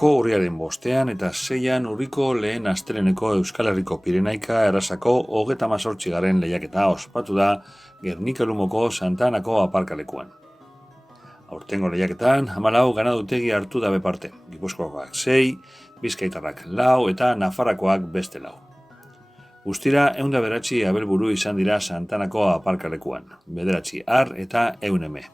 urterako urriaren 5 eta 6 urriko lehen asteleheneko Euskal Herriko Pirenaika errazako 38. lehiaketa ospatu da Gernika-Lumoko Santa Anako aparkalekuan. Aurtengo lehiaketan 14 ganadutegi hartu dabe parte, Gipuzkoakoak 6, Bizkaitarrak 4 eta Nafarrakoak beste 4. Guztira 109 abelburu izan dira Santa Anako aparkalekuan, 9 ar eta 100 eme.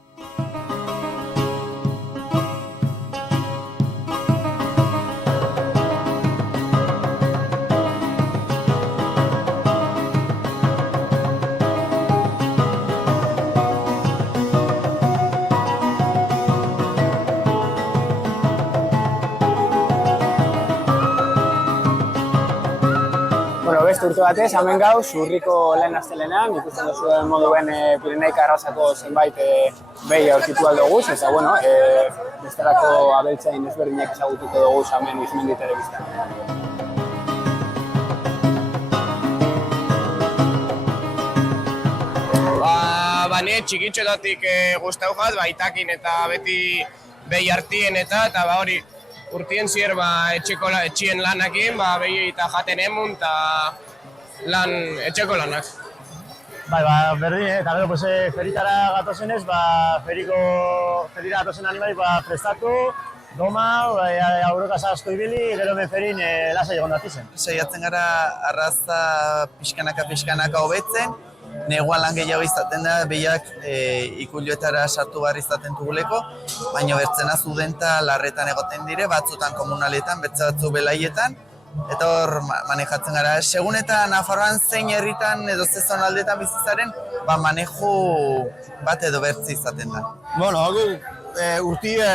Beste urte batez, hemen gauz, urriko lehen astelenean, ikusten duzuen moduen Pirenaika errazako zenbait behi aurkitu aldoguz, eta bueno, bestelako abeltzain ezberdinak ezagutuko duguz hemen Izmendi telebistan. Ni txikitxotatik guztau jat, baitakin eta beti behi hartien eta hori urtien zier etxien lanakin, behi eta jaten emun eta etxeko lanak. Berdin, eta gero feritara gatozenez, ferira gatozen animali prestatu, doma, aurrokaz asko ibili, gero ferin lasai egon datizen. Saiatzen gara arraza pixkanaka hobetzen, neguan lan gehiago izaten da, behiak ikulioetara sartu behar izaten duguleko, baina bertzena zudenta larretan egoten dire, batzutan komunaletan, bertze batzu belaietan, eta hor manejatzen gara. Segun eta Nafarroan zein herritan edo zezon aldetan bizitzaren, maneju bat edo bertzi izaten da. Bueno, urtie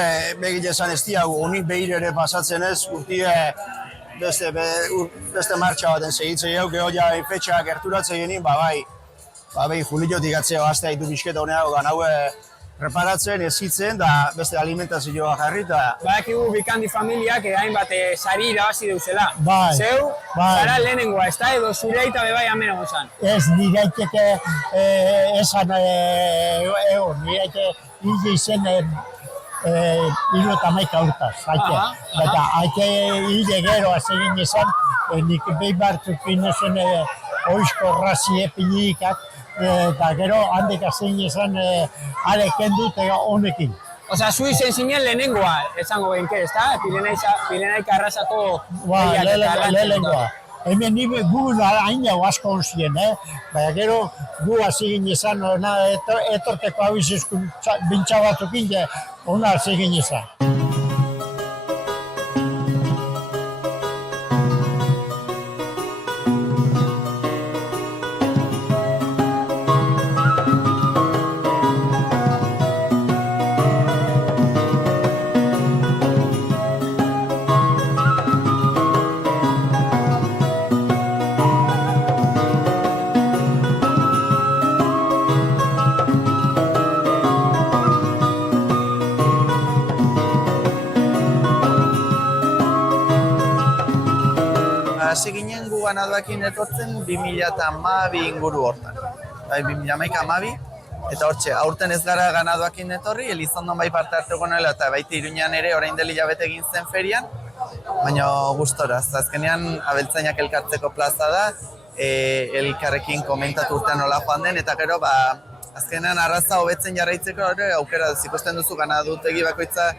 begile esan ez diagu, honik behir ere pasatzen ez, urtie beste martxa baten segitzen jau, geho ja fetxa gerturatzen genin, bai juliotik atzeo gazte haitu bizketa honeago ganaue reparatzen, ezitzen, da beste alimentazioa jarri eta... Badakigu Bikandi familiak hainbat sari irabazi deuzela. Zeu, zara lehenengoa, ez da edo zure aita bebai hemen egon zan? Ez, nireiteke esan egon, nireite hile izen 71 urtaz, eta haike hile gero azegin esan, nik behi bartzuk inozen oizko razi epilikak, eta gero handik azegin esan aleken dut honekin. Osa, zu izen zinen lehenengoa, esango behinke, ez da? Pirenaika arrasako lehenengoa. Hemen nire gu hain jau asko onzien, baina gero gu azegin esan etorteko hau izizkun bintxa batzukin, ona azegin esan. Hasi ginen gu ganaduakin etortzen 2012 inguru hortan. 2011-12, eta hortxe, aurten ez gara ganaduakin etorri, Elizondon bai parte hartuko nuela eta baita Iruñan ere orain dela hilabete egin zen ferian, baina gustora. Azkenean abeltzainak elkartzeko plaza da, elkarrekin komentatu urtean nola joan den, eta gero azkenean arraza hobetzen jarraitzeko aukera ikusten duzu ganadutegi bakoitza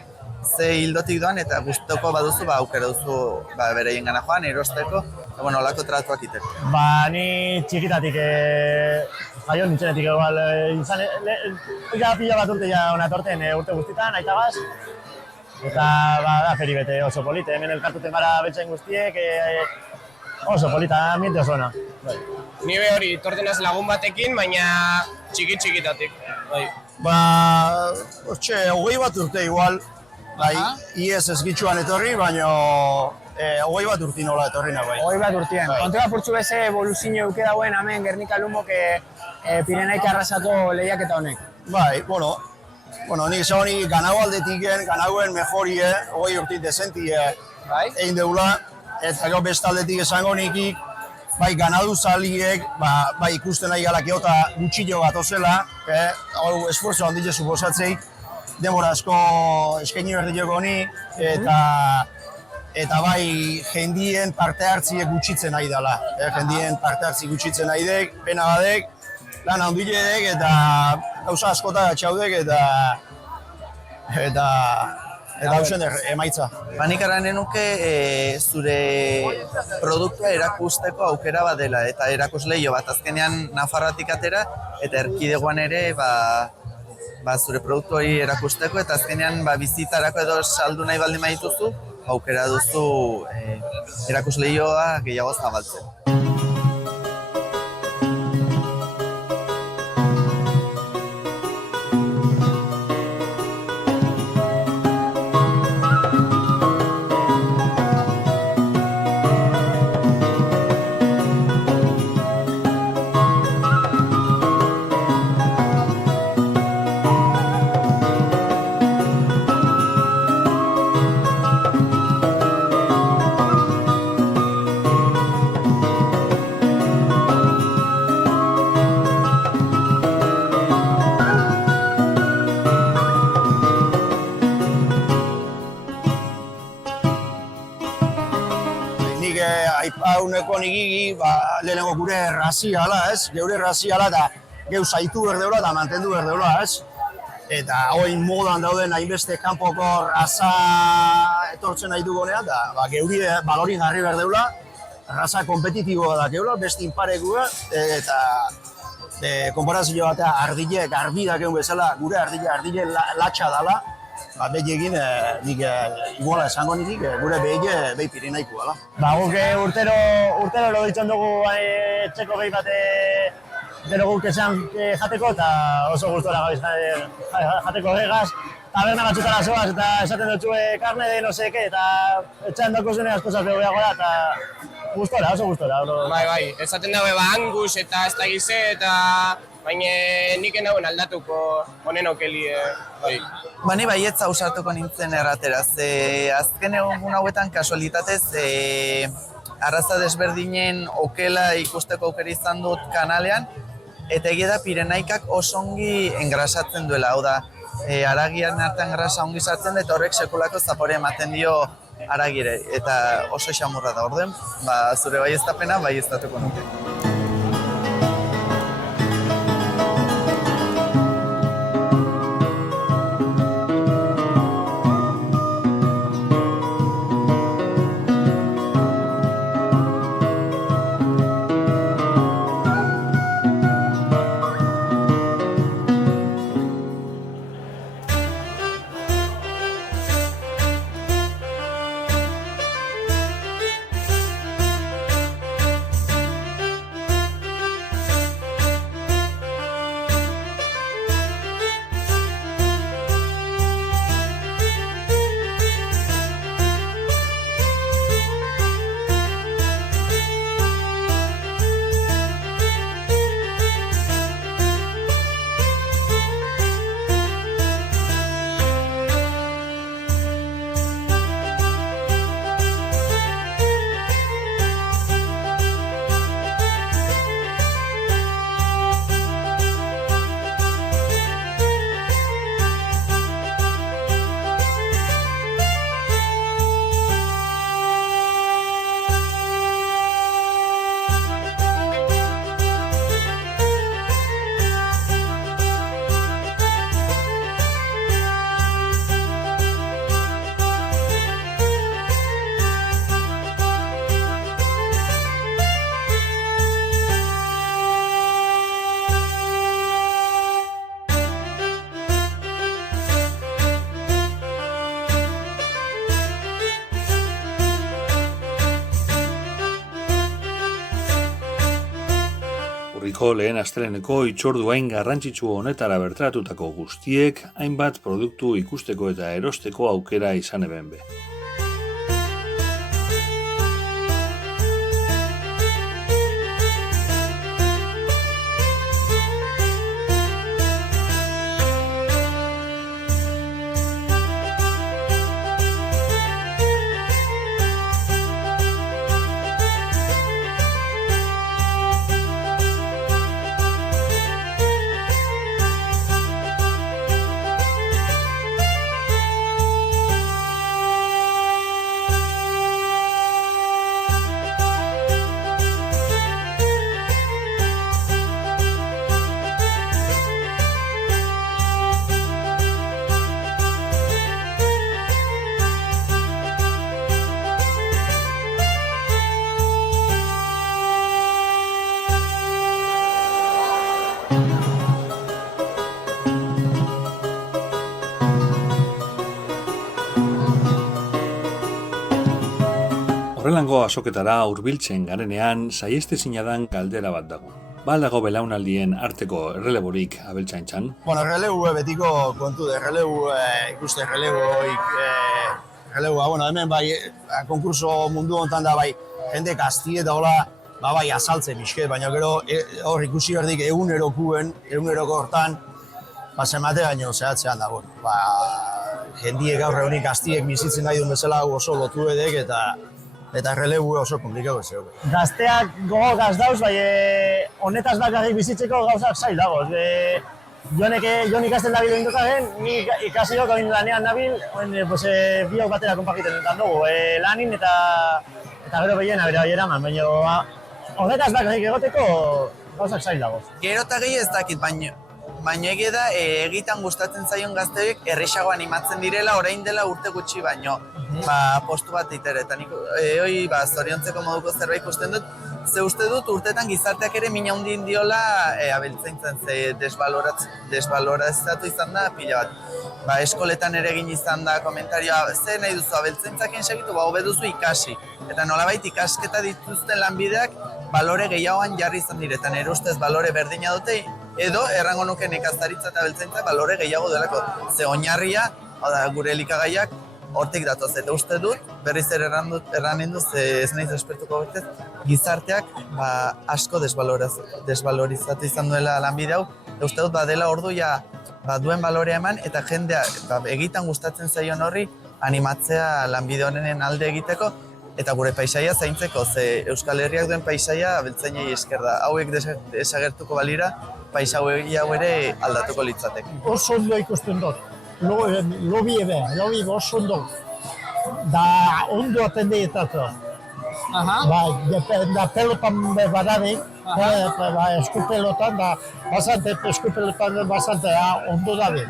ze hildotik doan eta gustoko baduzu aukera duzu bereien gana joan, erosteko, eta olako tratuak iteko. Ni txikitatik jaio nintzenetik egual izan, pila bat urte hona etorten urte guztietan, aitabaz, eta da feri bete oso polite, hemen elkartuten gara beltzain guztiek, oso polita, ambiente oso ona. Ni hori, tortenaz lagun batekin, baina txikitatik. Hortxe, 20 bat urte igual, iez ez gitxuan etorri, baina 20 bat urti nola etorri nahi. 20 bat urtien. Kontura purtsu beze evoluzio euke dauen hemen Gernika-Lumok Pirenaika arrasako lehiaketa honek. Nik esan ganau aldetik ganauen mejorie, 20 urti desentie egin deula, eta gero beste aldetik esango nikik, ganadu zaliek, ikusten nahi galak eta gutxillo bat ozela, hau esforzo handile suposatzeik, denbora asko eskaini berdioko honi, eta eta bai jendien parte hartziek gutxitzen nahi dela. Jendien parte hartzi gutxitzen nahi dek, pena badek, lan handile dek eta gauza askota gatxaudek eta hausen emaitza. Nik aranen nuke zure produktua erakusteko aukera bat dela eta erakusleio bat azkenean Nafarroatik atera eta erkidegoan ere zure produktu hori erakusteko eta azkenean bizitarako edo saldu nahi baldin badituzu aukera duzu erakusleioa gehiago zabaltzen. Aipatutako nigigi, lehenengo gure raziala, ez? Geure raziala eta geu zaitu berdeola eta mantendu berdeola, ez? Eta hoi modan dauden hainbeste kanpoko raza etortzen nahi dugunean, eta geuri balorin jarri berdeola, raza kompetitiboa da geula, beste inparekua, eta konparazio batea ardile, garbi dakeun bezala, gure ardile latxa dala, behi egin, nik iguala esango nikik, gure behi Pirenaikoa da. Guk urtero lo ditzen dugu etxeko behi bat gero guk esan jateko eta oso gustora gabiz jateko gegaz. Taberna batzutara zoaz eta esaten dutxue karne de no seke eta etxean dako zune asko zaz begoiago da eta gustora, oso gustora. Bai, esaten dago angus eta ez da gize eta baina nik enauen aldatuko honen okeli. Ni baietza ausartuko nintzen errateraz. Azken egun hauetan kasualitatez arraza desberdinen okela ikusteko aukera izan dut kanalean eta egia da Pirenaikak oso ongi engrasatzen duela, hau da haragian artean grasa ongi sartzen eta horrek sekulako zapore ematen dio haragire eta oso xamurra da orden, zure baieztapena baieztatuko nuke. Urriko lehen asteleheneko hitzorduain garrantzitsu honetara bertaratutako guztiek hainbat produktu ikusteko eta erosteko aukera izan eben be. Horrelango azoketara hurbiltzen garenean saiestezina dan galdera bat dago. Ba dago belaunaldien arteko erreleborik abeltzaintzan? Bueno, relebu betiko kontu de relebu ikuste relebua, bueno, hemen bai konkurso mundu hontan da bai jende gazti eta hola bai azaltzen bizke, baina gero hor ikusi berdik eguneroko hortan zenbate baino zehatzean da, bueno, jendiek gaur egunik gaztiek bizitzen nahi duen bezala oso lotu edek eta relebu oso komplikatu ez zeu. Gazteak gogo gaz dauz, bai honetaz bakarrik bizitzeko gauzak zail dagoz. Jon ikasten dabil egin ni ikasiok egin lanean nabil, biok batera konpakiten dugu, lanin eta gero behiena bere eraman, baina honetaz bakarrik egoteko gauzak zail dagoz. Gero eta gehi ez dakit, baina egia da egitan gustatzen zaion gazteek errexago animatzen direla orain dela urte gutxi baino postu bat eitere. Eta nik zoriontzeko moduko zerbait ikusten dut, ze uste dut urtetan gizarteak ere min handien diola abeltzaintzan, ze desbalorazatu izan da pila bat. Eskoletan ere egin izan da komentarioa, ze nahi duzu abeltzaintzakin segitu, hobe duzu ikasi. Eta nolabait ikasketa dituzten lanbideak balore gehiagoan jarri izan diretan, nire ustez balore berdina dute, edo errango nuke nekazaritza eta abeltzaintza balore gehiago delako. Ze oinarria, gure elikagaiak, hortik datoz, eta uste dut, berriz ere erranen duz, ez nahiz espertuko betez, gizarteak asko desbalorizatu izan duela lanbide hau, uste dut badela orduia duen balorea eman, eta jendea egitan gustatzen zaion horri animatzea lanbide honenen alde egiteko, eta gure paisaia zaintzeko, ze Euskal Herriak duen paisaia abeltzainei esker da. Hauek desagertuko balira, paisauei hau ere aldatuko litzateke. Oso ondo ikusten dut. Lobi oso ondo. Da ondo atendeetatu. Da pelotan badabe, eskupelotan, bastante ondo dabe.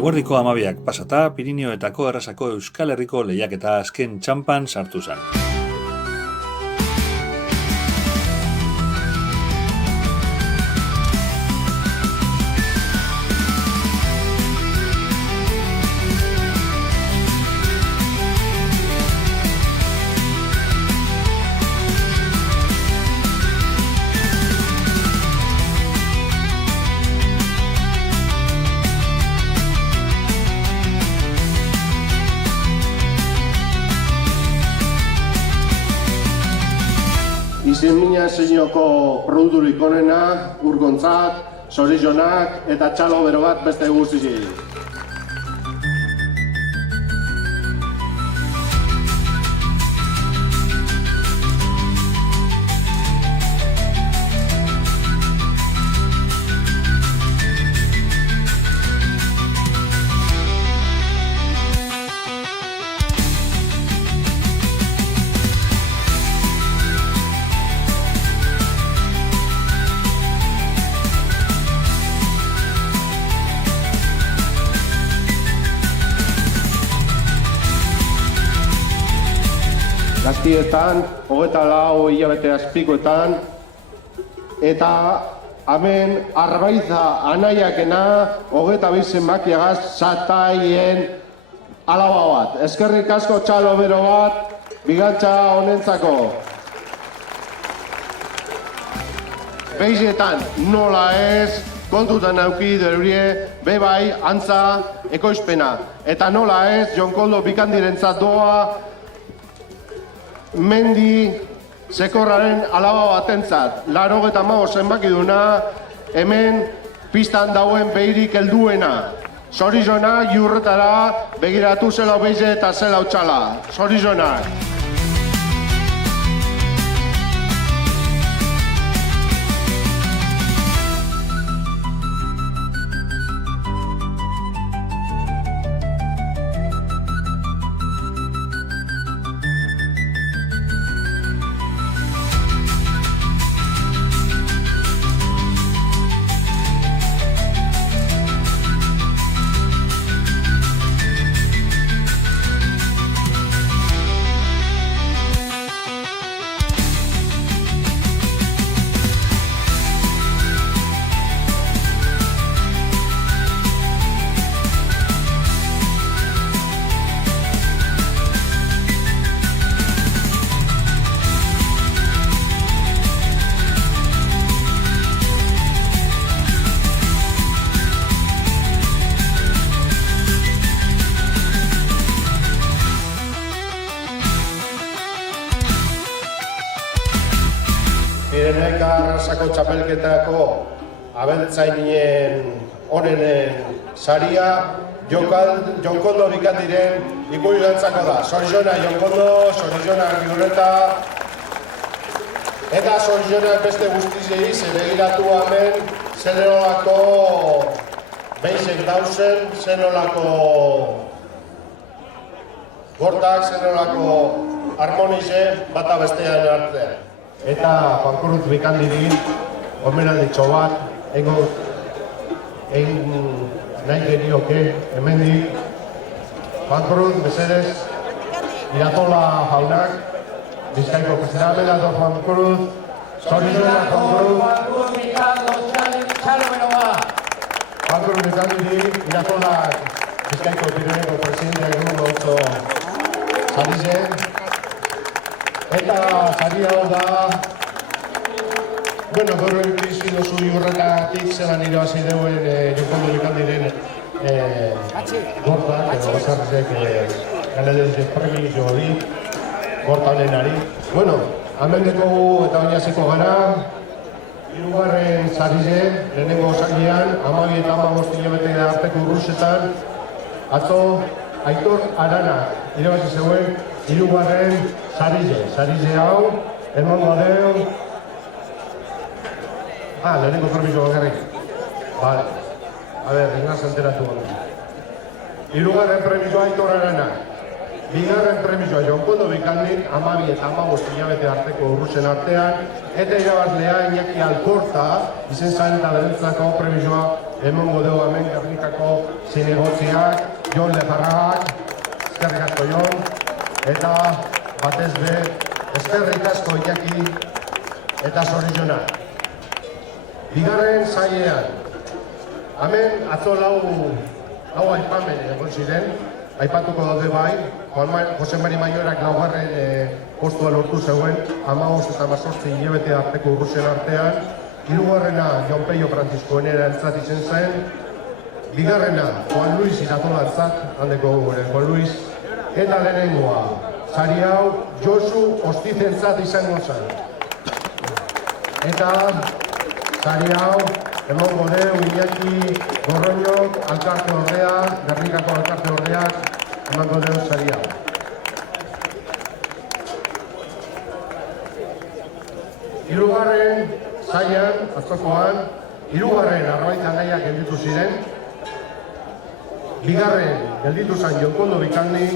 Eguerdiko 12 pasata, Pirinioetako errazako Euskal Herriko lehiaketa azken txampan sartu zen. Izenmina zeinoko produkturik onena, urgontzat, zorizionak eta txalo bero bat beste guztizi. Gaztietan, 24 hilabete azpikoetan, eta hemen Arbaiza anaiakena 22 zenbakiagaz zataien alaba bat. Eskerrik asko txalo bero bat, bigantza honentzako. Beizetan nola ez, kontutan auki derurie, bebai, antza, ekoizpena. Eta nola ez, Jonkoldo Bikandirentzat doa, mendi sekorraren alaba batentzat. 85 zenbakiduna, hemen pistan dauen behirik helduena. Zorizona, jurretara, begiratu zela beize eta zela utxala. Zorizonak. Pirenaika arrasako txapelketako abeltzainien onenen saria Jonkondo Bikandiren ikuilantzako da. Zorizona Jonkondo, zorizona Argiurreta, eta zorizona beste guztizei begiratu hemen zenolako beizek dauzen, zenolako gortak, zenolako harmonize bata bestean artean. Eta Juan Bikandiri omenalditxo bat egin nahi genioke hemendik. Juan Cruz, mesedez, Iratola jaunak, Bizkaiko presidente de Juan Cruz, Zorizona Juan Cruz Bikandiri, Iratola Bizkaiko Pirineko presidenteak egun oso sarizen. Eta sari hau da, bueno, gero ikusi dozu horretatik zelan irabazi deuen Jonkondo Bikandiren gortak, edo basarrizek ganaderize premio hori, gorta honenari. Bueno, hemen dekogu eta oinaziko gara, hirugarren sarize, lehenengo osailean, 12 eta 15 hilabete arteko urrusetan, atzo Aitor Arana irabazi zeuen hirugarren sarize hau, emango deu. Lehenengo permiso bakarrik. Vale. A ver, ingaz enteratu gara. Hirugarren premisoa Aitor Arana. Bigarren premisoa Jonkondo Bikandir, 12 eta 15 hilabete arteko urrusen artean, eta irabazlea Iñaki Alkorta, izen zaren eta berentzako premisoa emango deu hemen Gernikako zinegotziak, Jon Leparragak, eskerrik asko Jon, eta batez be, eskerrik asko Iñaki eta Zorizona. Bigarren sailean, hemen atzo lau aipamen egon ziren, aipatuko daude bai, Jose Mari Maiorak laugarren postua lortu zeuen, 15 eta 18 hilabete arteko urruzen artean, hirugarrena Jon Peio Franciscoenera entzat izen zen, bigarrena Juan Luis Iratola entzat, handeko gure Juan Luis, eta lehenengoa, sari hau Josu Ostizentzat izango zen. Eta sari hau emango deu Iñaki Gorroñok, alkarte ordea, Gernikako alkarte ordeak, emango deu sari hau. Hirugarren saian, atzokoan, hirugarren Arbaita Naiak gelditu ziren, bigarren gelditu zen Jonkondo Bikandi,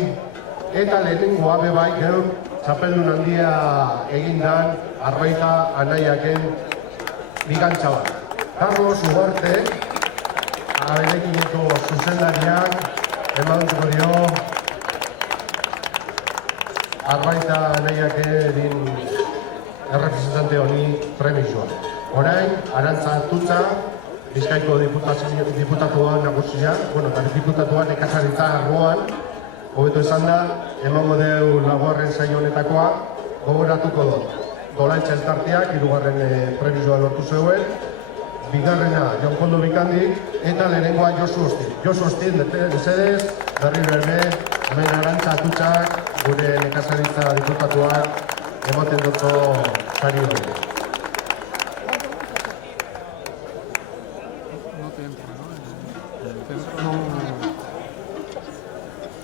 eta lehenengo abe bai gero txapeldun handia egindan Arbaita Anaiaken bigantza bat. Carlos Ugarte, aberekineko zuzendariak, emango dio Arbaita Anaiaken errepresentante honi premisoa. Orain, Arantza Atutza, Bizkaiko diputatua nagusia, eta diputatua nekazaritza arloan, hobeto esan da, emango deu laugarren saio honetakoa, gogoratuko dut. Dolaitz elkarteak, hirugarren premisoa lortu zeuen, bigarrena Jonkondo Bikandi, eta lehenengoa Josu Osti. Josu Osti, mesedez, berri berbe, hemen Arantza Atutzak, gure nekazaritza diputatuak, ematen dutzo sari hori.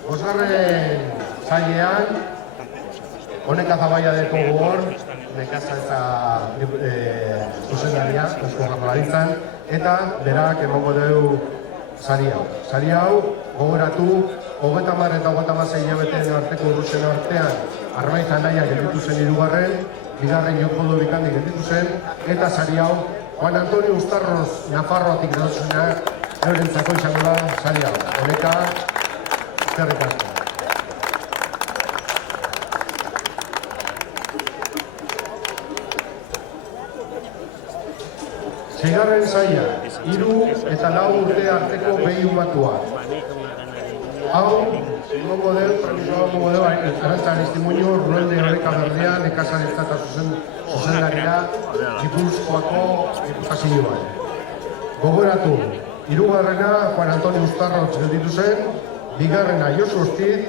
Bosgarren sailean, honek azabaia deko gogor, nekazaritza zuzendaria, Eusko Jaurlaritzan, eta berak emango deu sari hau. Sari hau, gogoratu, 30 eta 36 hilabeteen arteko urruzen artean, Arbaita Naia gelditu zen hirugarren, bigarren Jonkondo Bikandi gelditu zen, eta sari hau, Juan Antonio Uztarroz Nafarroatik dutzunak, eurentzako izango da sari hau. Honeka, eskerrik asko. Seigarren saia, 3 eta 4 urte arteko behi humatua. Hau, emango deu, premisoa emango deu, Arantza Aristimuño, Ruelde Horeka Berdea, nekazaritza eta zuzendaria, Gipuzkoako diputazioan. Gogoratu, hirugarrena Juan Antonio Uztarroz gelditu zen, bigarrena Josu Ostiz,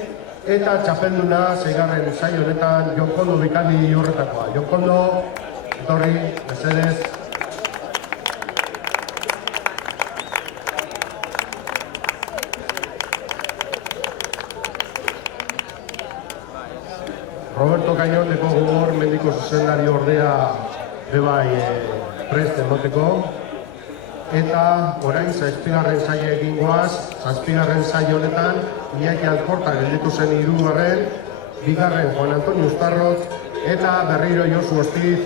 eta txapelduna seigarren saio honetan Jonkondo Bikandi horretakoa. Jonkondo, etorri, mesedez. Roberto Cañondeko gogor mendiko zuzendari ordea bebai prest emoteko. Eta orain zazpigarren saio egin goaz, zazpigarren saio honetan Iñaki Alkorta gelditu zen hirugarren, bigarren Juan Antonio Uztarrotz eta berriro Josu Ostiz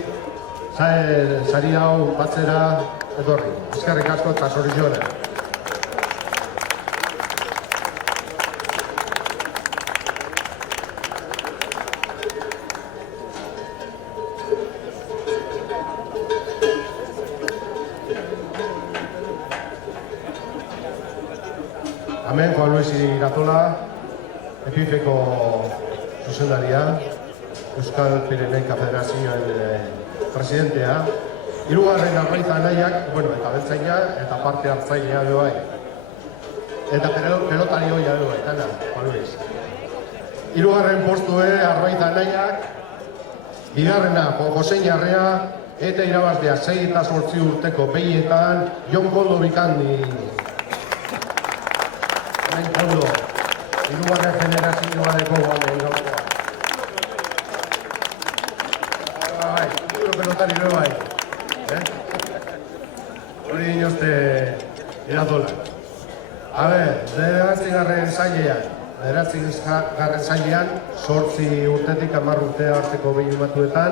sari hau batzera etorri. Eskerrik asko eta zorionak. Hemen Juan Luis Irazola, Epifeko zuzendaria, Euskal Pireneika Federazioen presidentea, hirugarren Arraiza Anaiak, eta beltzaina, eta parte hartzailea du bai. Eta pelotari hoia du bai, tana, Juan Luis. Hirugarren postue Arraiza Anaiak, bigarrena Jose Jarrea, eta irabaztea 6 eta 8 urteko behietan, Jon Koldo Bikandi. Koldo, hirugarren generazioa deko guamen gaurkoa. Bai, pelotari ere bai. Hori inozte Irazola. Bederatzigarren sailean, 8 urtetik 10 urtea arteko behin batuetan,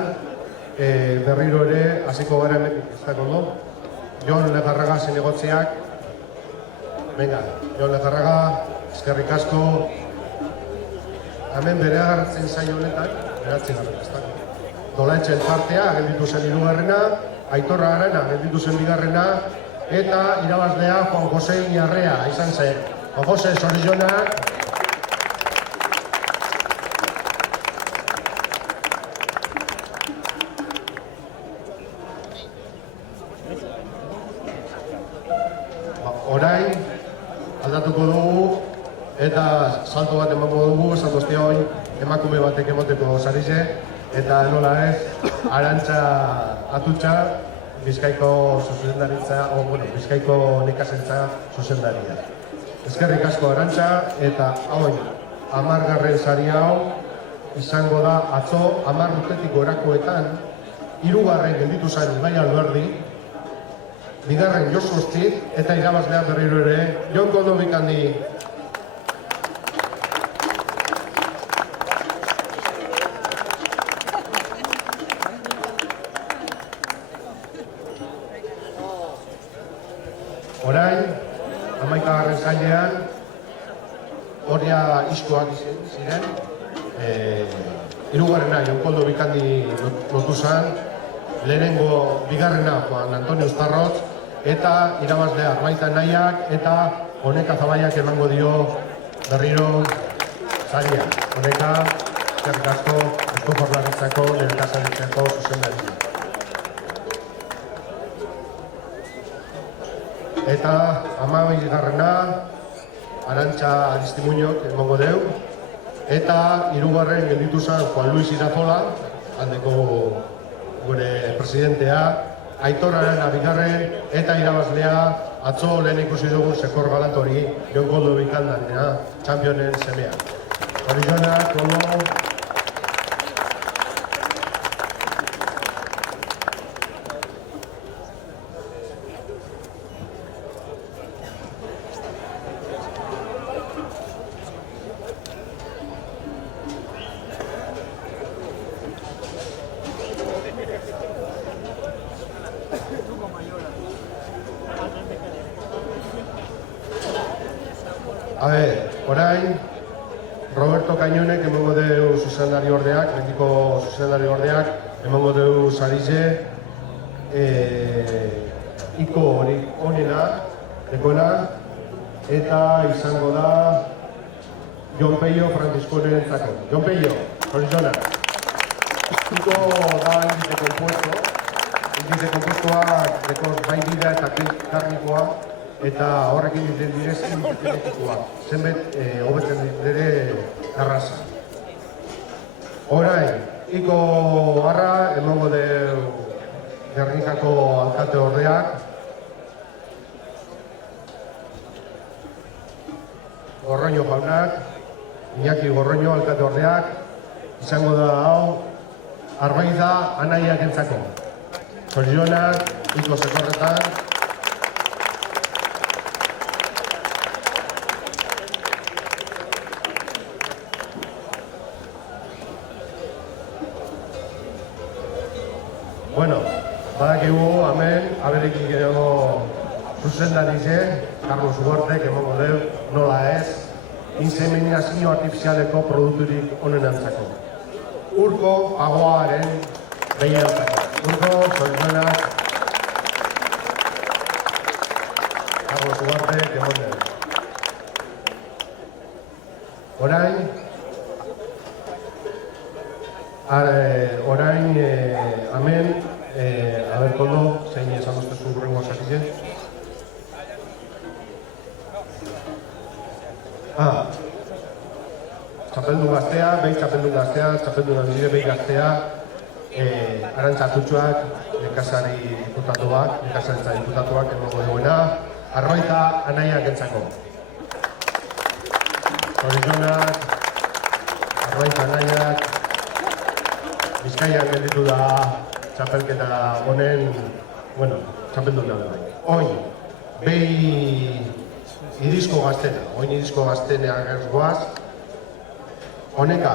berriro ere hasiko gara emetik, ez da Koldo? Jon Lejarraga zinegotziak. Venga, Jon Lejarraga, eskerrik asko. Hemen bere agartzen saio honetan, beratzigarren, ez da. Dolaetxe elkartea, gelditu zen hirugarrena, Aitorra Arana, gelditu zen bigarrena, eta irabazlea Juan Jose Iñarrea, izan zen. Juan Jose, zorionak. Orain, aldatuko dugu, eta salto bat emango dugu, esan guztia hori emakume batek emoteko sarize, eta nola ez, Arantxa Atutxa, Bizkaiko zuzendaritza, Bizkaiko nekazentza zuzendaria. Eskerrik asko Arantxa, eta hau, 10. sari hau, izango da atzo 10 urtetik gorakoetan, 3. gelditu zen Ibai Alberdi, bigarren Josu Ostiz, eta irabazlea berriro ere, Jon Koldo Bikandi. Orain, 11. sailean, horia iskoak ziren, 3. Jon Koldo Bikandi lotu zen, lehenengo bigarrena Juan Antonio Uztarrotz, eta irabazlea Arraiza Anaiak, eta Honeka Zabaiak emango dio berriro saria. Honeka, eskerrik asko, Eusko Jaurlaritzako nekazaritzako zuzendaria. Eta 12. Arantxa Aristimuñok emango deu, eta 3. gelditu zen Juan Luis Irazola, aldeko gure presidentea, Aitorra Arana bigarren, eta irabazlea atzo lehen ikusi dugu Sekor Galatori, Jon Koldo Bikandania, txampionen semea. Zorionak, Koldo. Orain, Roberto Cañonek emango deu zuzendari ordeak, mendiko zuzendari ordeak, emango deu sarize, iko honena, dekona, eta izango da Jon Peio Francisconerentzako. Jon Peio, zorizona. Iko da indize kompuestoa, bai bida eta karnikoa, eta horrekin ditzen direzin genetikoa, zenbet hobetzen dire garraza. Orain, iko harra emango deu Gernikako alkate ordeak, Gorroño jaunak, Iñaki Gorroño alkate ordeak, izango da hau, Arbaiza anaiak entzako. Zorionak, iko zekorretan. Bueno, badakigu, hemen, aberekin gero zuzendari zen, Carlos Huartek emango deu, nola ez, inseminazio artifizialeko produkturik onenantzako. Urko agoaren behiantzako. Urko, zorionak, Carlos Huartek emango deu. Orain, hemen, aberkondo, zein esan duztezu gurrengo sakitzen. Txapeldun gaztea, behi txapeldun gaztea, txapeldun handire behi gaztea, arantzatutxoak, nekazari diputatuak, nekazaritza diputatuak emango duena, Arbaita anaiak entzako. Zorionak, Arbaita anaiak, Bizkaian gelditu da txapelketa honen, bueno, txapeldun nabe bai. Oin, behi irizko gaztena, oin irizko gaztenean gertzgoaz, honeka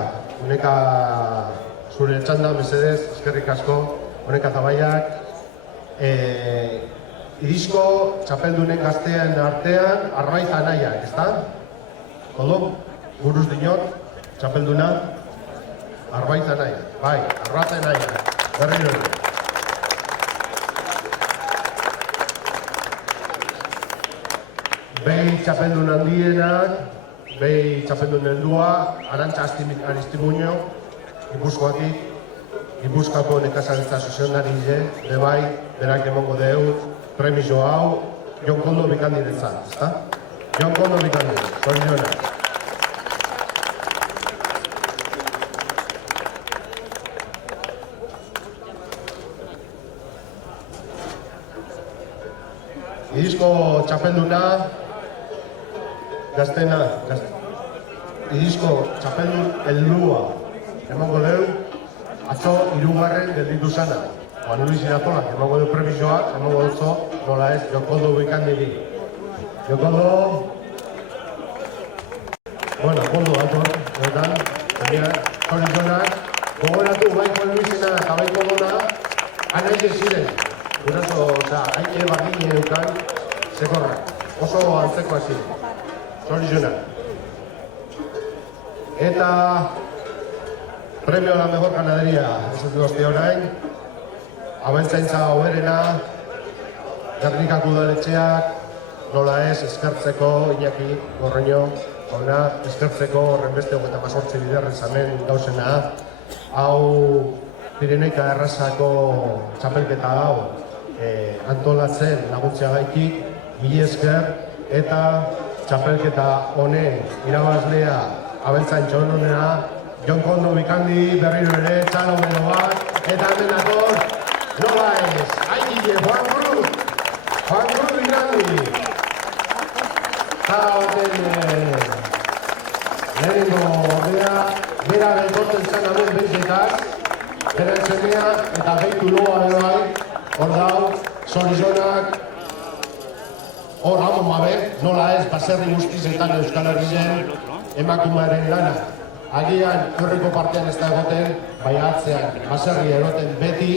zure txanda, mesedez, eskerrik asko, honeka zabaiak, irizko txapeldunen gaztean artean Arbaiza anaiak, ezta? Odo, buruz dinot, txapelduna, Arbaiza anaiak, bai, Arbaiza anaiak, berriro. Behi txapeldun handienak, behi txapeldun heldua, Arantxa Aristimuño, Gipuzkoatik, Gipuzkoako nekazaritza zuzendari bai, berak emango deu, premio hau, Jon Kondo bikandiretzat, ezta? Jon Kondo bikandiretzat, zorionak. Irizko txapelduna, gaztena, irizko txapeldun heldua emango deu, atzo hirugarren gelditu zana. Juan Luis Irazolak emango deu premioak, emango dutzo, nola ez, Jokondo bikandiri. Jokondo, bueno, kondo dator, horretan, zorionak, gogoratu bai Juan Luisena eta bai Kondona, anaike ziren. Guraso, haine bardine eukan, zekorra, oso antzeko hasi, zorionak. Eta premio a la mejor ganadería, ez dut hostia orain, abeltzaintza hoberena, Gernikako udaletxeak, nola ez, eskertzeko, Iñaki Gorroño, jauna, eskertzeko horrenbeste 28 biderren zamen gauzena, hau Pireneika errazako txapelketa hau, antolatzen laguntzea gaitik, mila esker, eta txapelketa honen irabazlea abeltzaintxo honena, Jon Kondo bikandi berriro ere, txalo bero bat, eta hemen dator, nola ez, haikile, Juan Cruz bikandi. Eta baten lehenengo ordea, bera betorten zen hemen behizetaz, bera entzemea eta behitu loa ere bai, hor dau, zorionak, hor hamon babe, nola ez, baserri guztizetan Euskal Herrian emakumearen lana. Agian horreko partean ez da egoten, bai atzean, baserri eroten beti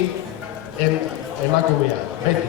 emakumea, beti.